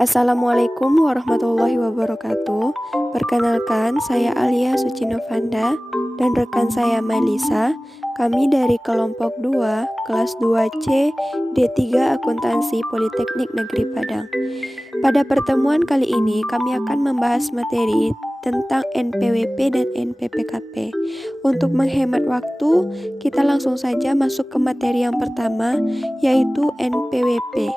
Assalamualaikum warahmatullahi wabarakatuh. Perkenalkan, saya Alia Sucinovanda dan rekan saya Melisa. Kami dari kelompok 2, kelas 2C, D3 Akuntansi Politeknik Negeri Padang. Pada pertemuan kali ini, kami akan membahas materi tentang NPWP dan NPPKP. Untuk menghemat waktu, kita langsung saja masuk ke materi yang pertama, yaitu NPWP.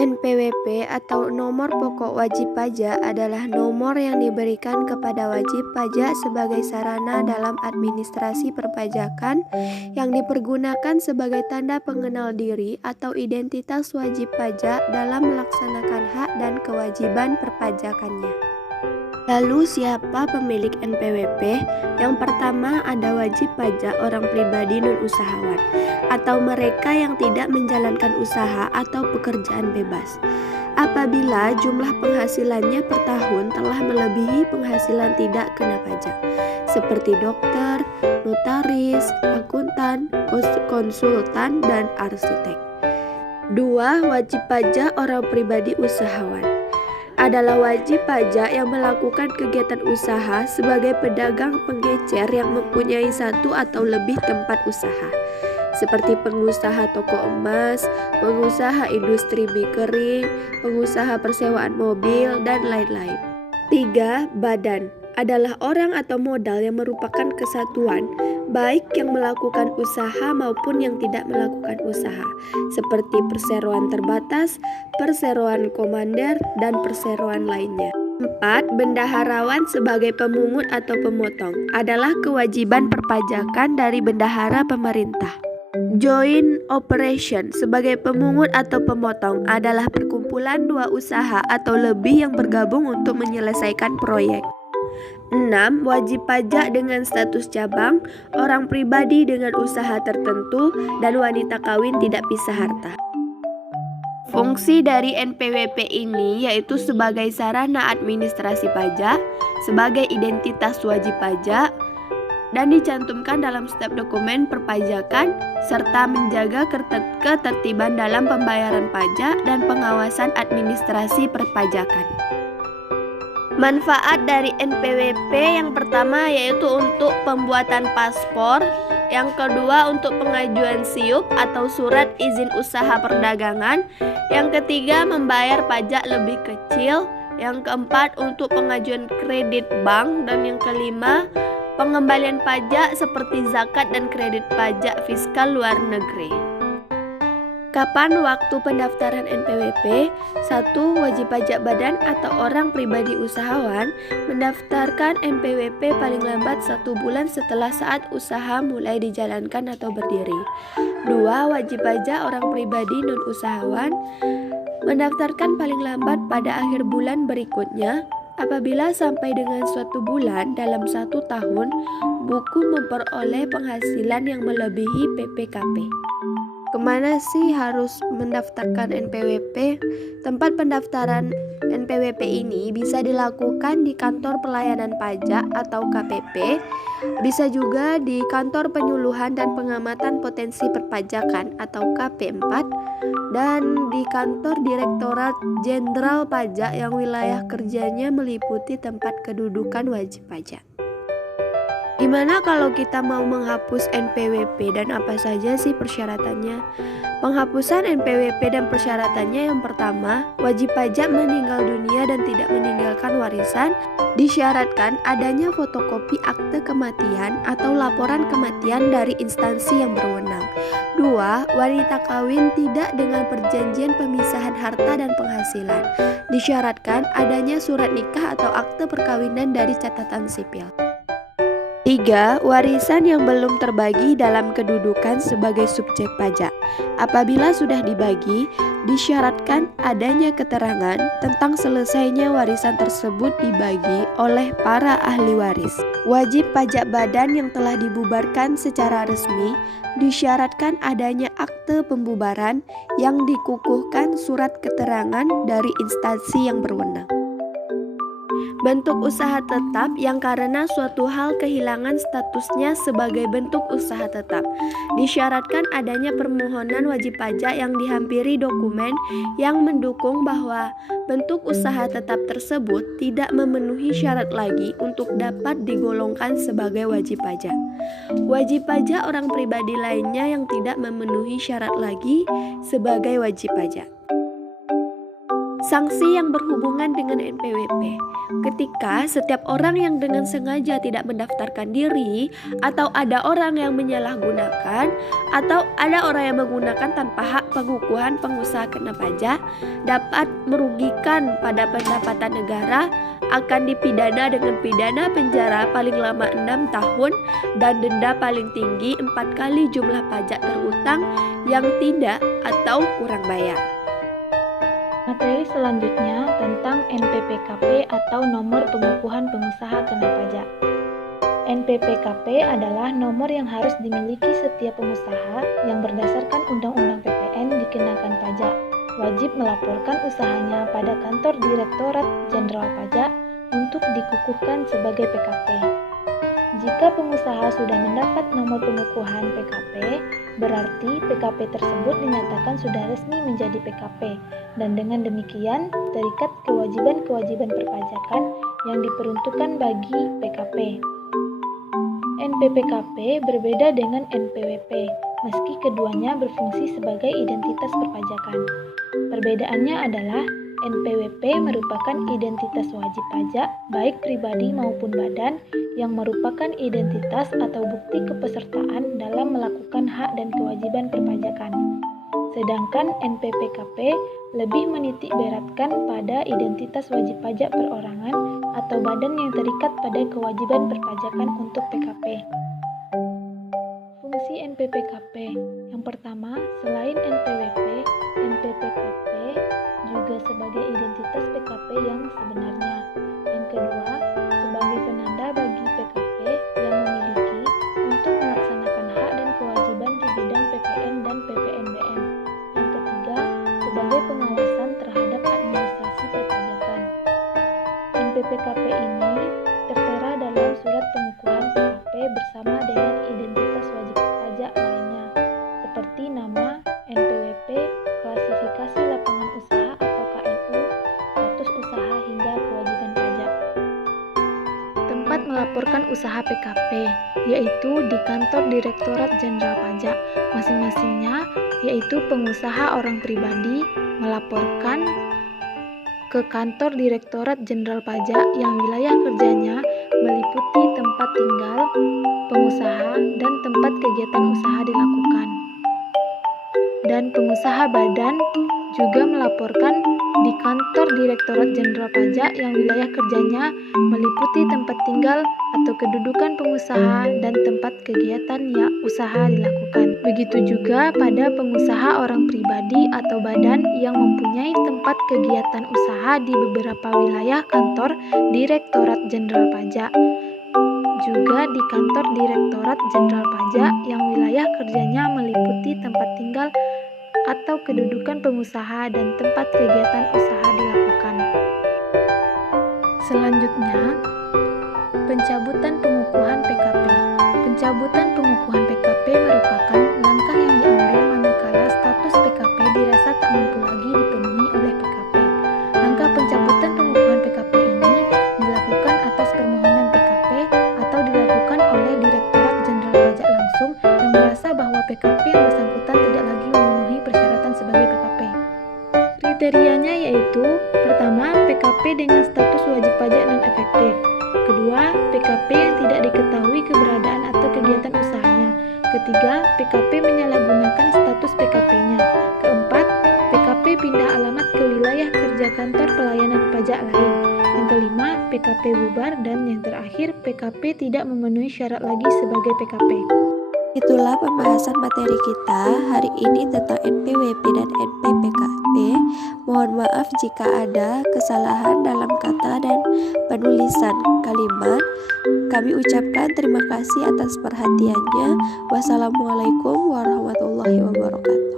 NPWP atau nomor pokok wajib pajak adalah nomor yang diberikan kepada wajib pajak sebagai sarana dalam administrasi perpajakan yang dipergunakan sebagai tanda pengenal diri atau identitas wajib pajak dalam melaksanakan hak dan kewajiban perpajakannya. Lalu siapa pemilik NPWP? Yang pertama ada wajib pajak orang pribadi non-usahawan atau mereka yang tidak menjalankan usaha atau pekerjaan bebas. Apabila jumlah penghasilannya per tahun telah melebihi penghasilan tidak kena pajak, seperti dokter, notaris, akuntan, konsultan, dan arsitek. 2. Wajib pajak orang pribadi usahawan adalah wajib pajak yang melakukan kegiatan usaha sebagai pedagang pengecer yang mempunyai satu atau lebih tempat usaha, seperti pengusaha toko emas, pengusaha industri mie kering, pengusaha persewaan mobil, dan lain-lain. 3. Badan adalah orang atau modal yang merupakan kesatuan, baik yang melakukan usaha maupun yang tidak melakukan usaha, seperti perseroan terbatas, perseroan komander, dan perseroan lainnya. 4. Bendaharawan sebagai pemungut atau pemotong adalah kewajiban perpajakan dari bendahara pemerintah. Joint operation sebagai pemungut atau pemotong adalah perkumpulan dua usaha atau lebih yang bergabung untuk menyelesaikan proyek. 6. Wajib pajak dengan status cabang, orang pribadi dengan usaha tertentu, dan wanita kawin tidak pisah harta. Fungsi dari NPWP ini yaitu sebagai sarana administrasi pajak, sebagai identitas wajib pajak, dan dicantumkan dalam setiap dokumen perpajakan, serta menjaga ketertiban dalam pembayaran pajak dan pengawasan administrasi perpajakan. Manfaat dari NPWP yang pertama yaitu untuk pembuatan paspor, yang kedua untuk pengajuan SIUP atau surat izin usaha perdagangan, yang ketiga membayar pajak lebih kecil, yang keempat untuk pengajuan kredit bank, dan yang kelima pengembalian pajak seperti zakat dan kredit pajak fiskal luar negeri. Kapan waktu pendaftaran NPWP? 1. Wajib pajak badan atau orang pribadi usahawan mendaftarkan NPWP paling lambat 1 bulan setelah saat usaha mulai dijalankan atau berdiri. 2. Wajib pajak orang pribadi non-usahawan mendaftarkan paling lambat pada akhir bulan berikutnya apabila sampai dengan suatu bulan dalam 1 tahun buku memperoleh penghasilan yang melebihi PPKP. Kemana sih harus mendaftarkan NPWP? Tempat pendaftaran NPWP ini bisa dilakukan di kantor pelayanan pajak atau KPP, bisa juga di kantor penyuluhan dan pengamatan potensi perpajakan atau KP4, dan di kantor Direktorat Jenderal Pajak yang wilayah kerjanya meliputi tempat kedudukan wajib pajak. Gimana kalau kita mau menghapus NPWP dan apa saja sih persyaratannya? Penghapusan NPWP dan persyaratannya yang pertama, wajib pajak meninggal dunia dan tidak meninggalkan warisan, disyaratkan adanya fotokopi akte kematian atau laporan kematian dari instansi yang berwenang. 2. Wanita kawin tidak dengan perjanjian pemisahan harta dan penghasilan, disyaratkan adanya surat nikah atau akte perkawinan dari catatan sipil. 3. Warisan yang belum terbagi dalam kedudukan sebagai subjek pajak. Apabila sudah dibagi, disyaratkan adanya keterangan tentang selesainya warisan tersebut dibagi oleh para ahli waris. Wajib pajak badan yang telah dibubarkan secara resmi, disyaratkan adanya akte pembubaran yang dikukuhkan surat keterangan dari instansi yang berwenang. Bentuk usaha tetap yang karena suatu hal kehilangan statusnya sebagai bentuk usaha tetap. Disyaratkan adanya permohonan wajib pajak yang dihampiri dokumen yang mendukung bahwa bentuk usaha tetap tersebut tidak memenuhi syarat lagi untuk dapat digolongkan sebagai wajib pajak. Wajib pajak orang pribadi lainnya yang tidak memenuhi syarat lagi sebagai wajib pajak. Sanksi yang berhubungan dengan NPWP. Ketika setiap orang yang dengan sengaja tidak mendaftarkan diri, atau ada orang yang menyalahgunakan, atau ada orang yang menggunakan tanpa hak pengukuhan pengusaha kena pajak, dapat merugikan pada pendapatan negara, akan dipidana dengan pidana penjara paling lama 6 tahun dan denda paling tinggi 4 kali jumlah pajak terutang yang tidak atau kurang bayar. Materi selanjutnya tentang NPPKP atau Nomor Pengukuhan Pengusaha Kena Pajak. NPPKP adalah nomor yang harus dimiliki setiap pengusaha yang berdasarkan Undang-Undang PPN dikenakan pajak, wajib melaporkan usahanya pada kantor Direktorat Jenderal Pajak untuk dikukuhkan sebagai PKP. Jika pengusaha sudah mendapat nomor pengukuhan PKP, berarti PKP tersebut dinyatakan sudah resmi menjadi PKP, dan dengan demikian terikat kewajiban-kewajiban perpajakan yang diperuntukkan bagi PKP. NPPKP berbeda dengan NPWP, meski keduanya berfungsi sebagai identitas perpajakan. Perbedaannya adalah NPWP merupakan identitas wajib pajak, baik pribadi maupun badan, yang merupakan identitas atau bukti kepesertaan dalam melakukan hak dan kewajiban perpajakan. Sedangkan NPPKP lebih menitik beratkan pada identitas wajib pajak perorangan atau badan yang terikat pada kewajiban perpajakan untuk PKP. Fungsi NPPKP yang pertama, selain NPWP, NPPKP juga sebagai identitas PKP yang sebenarnya. Yang kedua, sebagai penanda bagi PKP yang memiliki untuk melaksanakan hak dan kewajiban di bidang PPN dan PPNBM. Yang ketiga, sebagai pengawasan terhadap administrasi perpajakan. NPPKP ini tertera dalam surat pengukuhan PKP bersama dengan identitas wajib pajak lainnya, seperti nama, NPWP, klasifikasi lapangan usaha atau KLU, status usaha hingga kewajiban pajak. Tempat melaporkan usaha PKP, yaitu di kantor Direktorat Jenderal Pajak. Masing-masingnya, yaitu pengusaha orang pribadi, melaporkan ke kantor Direktorat Jenderal Pajak yang wilayah kerjanya meliputi tempat tinggal pengusaha dan tempat kegiatan usaha dilakukan. Dan pengusaha badan juga melaporkan di kantor Direktorat Jenderal Pajak yang wilayah kerjanya meliputi tempat tinggal atau kedudukan pengusaha dan tempat kegiatan yang usaha dilakukan. Begitu juga pada pengusaha orang pribadi atau badan yang mempunyai tempat kegiatan usaha di beberapa wilayah kantor Direktorat Jenderal Pajak. Juga di kantor Direktorat Jenderal Pajak yang wilayah kerjanya meliputi tempat tinggal atau kedudukan pengusaha dan tempat kegiatan usaha dilakukan. Selanjutnya, pencabutan pengukuhan PKP. Pencabutan pengukuhan PKP merupakan langkah yang diambil manakala status PKP dirasa tak mampu lagi dipenuhi oleh PKP. Langkah pencabutan pengukuhan PKP ini dilakukan atas permohonan PKP atau dilakukan oleh Direktorat Jenderal Pajak langsung yang merasa bahwa PKP yang bersangkutan tidak lagi memenuhi persyaratan sebagai PKP. Kriterianya yaitu: pertama, PKP dengan status wajib pajak non-efektif. Kedua, PKP yang tidak diketahui keberadaan atau kegiatan usahanya. Ketiga, PKP menyalahgunakan status PKP-nya. Keempat, PKP pindah alamat ke wilayah kerja kantor pelayanan pajak lain. Yang kelima, PKP bubar. Dan yang terakhir, PKP tidak memenuhi syarat lagi sebagai PKP. Itulah pembahasan materi kita hari ini tentang NPWP dan NPPKP. Mohon maaf jika ada kesalahan dalam kata dan penulisan kalimat. Kami ucapkan terima kasih atas perhatiannya. Wassalamualaikum warahmatullahi wabarakatuh.